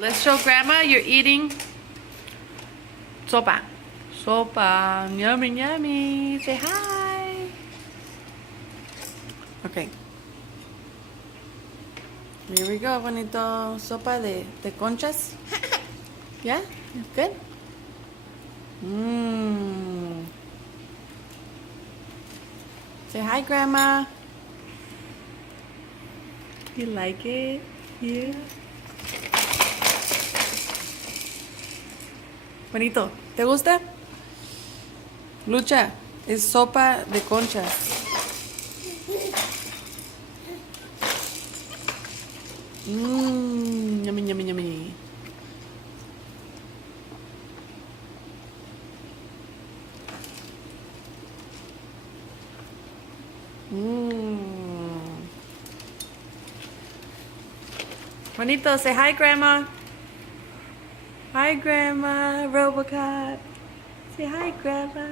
Let's show Grandma you're eating sopa. Sopa. Yummy, yummy. Say hi. Okay. Here we go, Juanito. Sopa de conchas. Yeah? Good? Mmm. Say hi, Grandma. You like it? Yeah. Juanito, ¿te gusta? Lucha, es sopa de conchas. Mmm, yummy, yummy, yummy. Mmm. Juanito, say hi, Grandma. Hi, Grandma. Robocop. Say hi, Grandma.